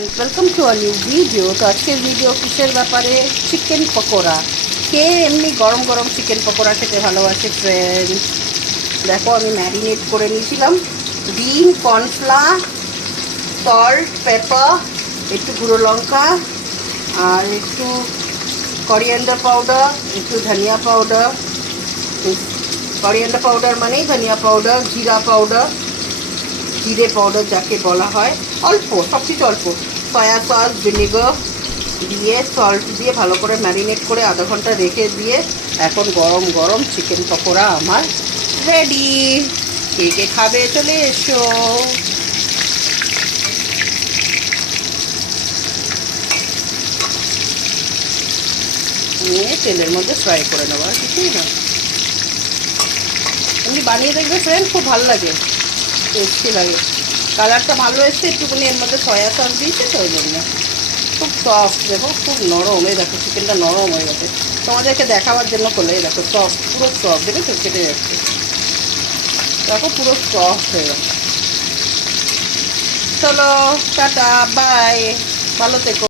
Welcome to a new video. তো আজকের video কিসের ব্যাপারে? চিকেন পকোড়া। কে এমনি গরম গরম চিকেন পকোড়া খেতে ভালোবাসে ফ্রেন্ড? দেখো, আমি ম্যারিনেট করে নিয়েছিলাম ডিম, কর্নফ্লাওয়ার, সল্ট, পেপার, একটু গুঁড়ো লঙ্কা, আর একটু করিয়েন্ডার পাউডার, একটু ধনিয়া পাউডার। করিয়েন্ডার পাউডার মানেই ধনিয়া পাউডার, জিরা পাউডার, জিরে পাউডার যাকে বলা হয়, অল্প, সব কিছু অল্প, সয়া সস, ভিনেগার দিয়ে, সল্ট দিয়ে ভালো করে ম্যারিনেট করে আধা ঘন্টা রেখে দিয়ে এখন গরম গরম চিকেন পকোড়া আমার রেডি। কে কে খাবে চলে এসো। নিয়ে তেলের মধ্যে ফ্রাই করে নেবো, আর কিছুই না। এমনি বানিয়ে দেখবে ফ্রেন্ড, খুব ভালো লাগে, টেস্টি লাগে। কালারটা ভালো এসছে, একটুখানি এর মধ্যে সয়া সস দিয়েছে তো ওই জন্য। খুব সফট, দেখো খুব নরম। এই দেখো চিকেনটা নরম হয়ে গেছে, তোমাদেরকে দেখাবার জন্য করলে। এই দেখো সফট, পুরো সফট, দেখেছো কেটে যাচ্ছে, দেখো পুরো সফট হয়ে গেছে। চলো টাটা, বাই, ভালো থেকো।